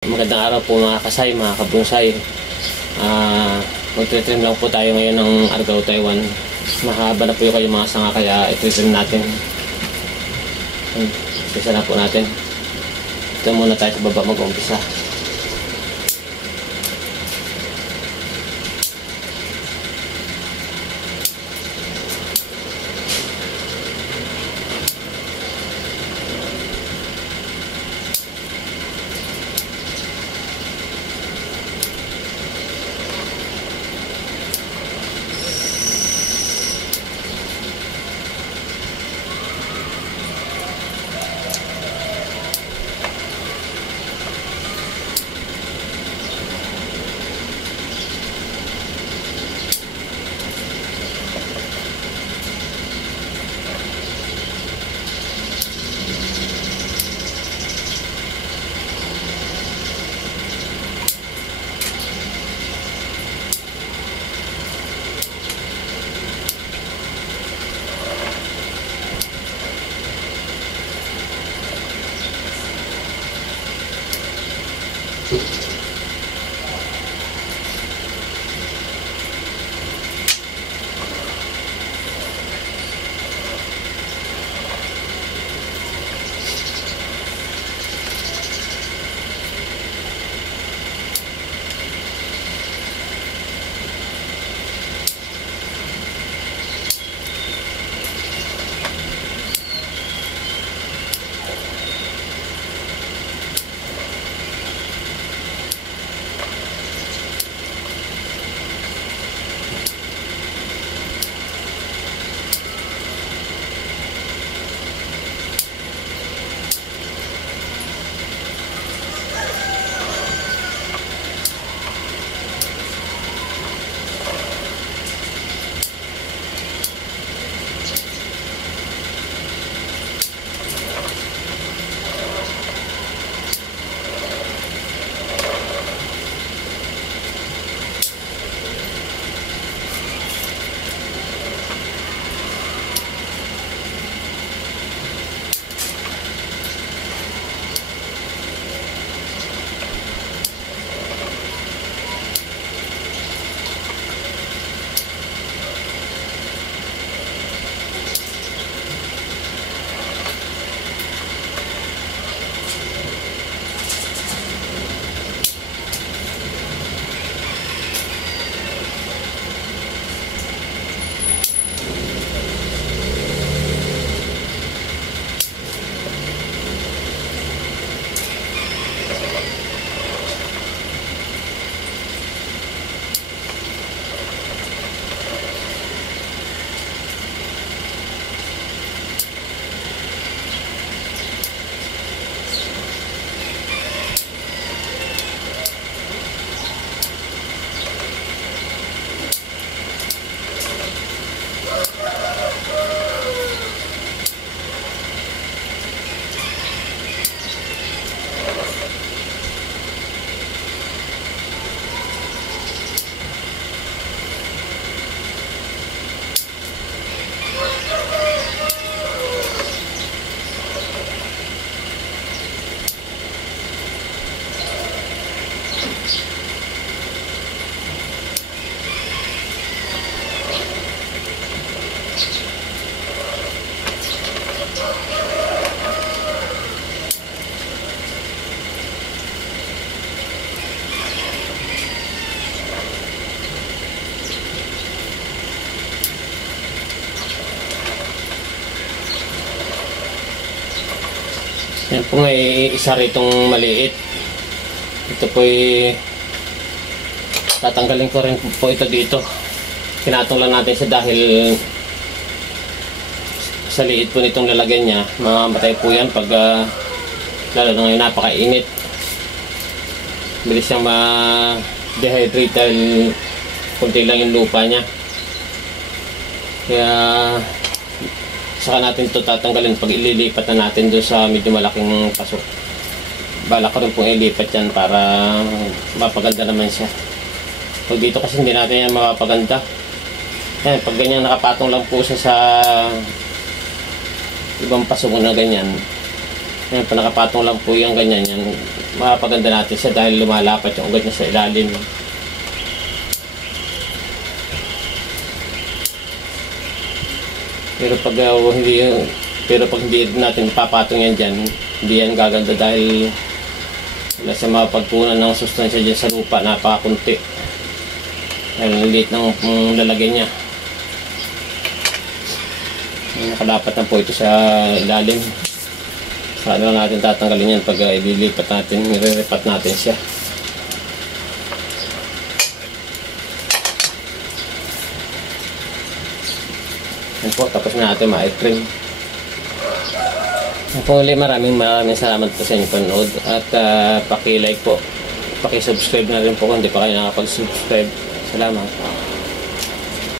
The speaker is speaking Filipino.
Magandang araw po mga kasay, mga kabonsay. Magtitrim lang po tayo ngayon ng Argao Taiwan. Mahaba na po yung kayong mga sanga, kaya ititrim natin. Umpisa na po natin. Ito muna tayo sa baba mag-umpisa. Yan po nga isa ritong maliit. Ito po tatanggalin ko rin po ito dito. Pinatong lang natin siya dahil sa liit po nitong lalagyan niya. Mamamatay po yan pag lalo na ngayon napakainit. Bilis siyang ma-dehydrate dahil kunti lang yung lupa niya. Kaya saka natin ito tatanggalin pag ililipat na natin doon sa medyo malaking paso. Balak ko rin pong ilipat yan para mapaganda naman siya. Pag dito kasi hindi natin yan mapapaganda. Yan, pag ganyan nakapatong lang po siya sa ibang paso na ganyan. Yan, pag nakapatong lang po yung ganyan yan, mapaganda natin siya dahil lumalapat yung ugat niya sa ilalim. Pero pag hindi natin ipapatong yan dyan, hindi yan gaganda dahil wala siya mapagpunan ng sustansya dyan sa lupa, napakakunti. Dahil liit ng lalagyan niya. Nakalapat na po ito sa ilalim. Saan lang natin tatanggalin yan pag ililipat natin, nire-repat natin siya. Yan po, tapos na natin ma-trim. Po ulit, maraming salamat po sa inyong panood at paki-like po, paki-subscribe na rin po kung hindi pa kayo nakapag-subscribe. Salamat.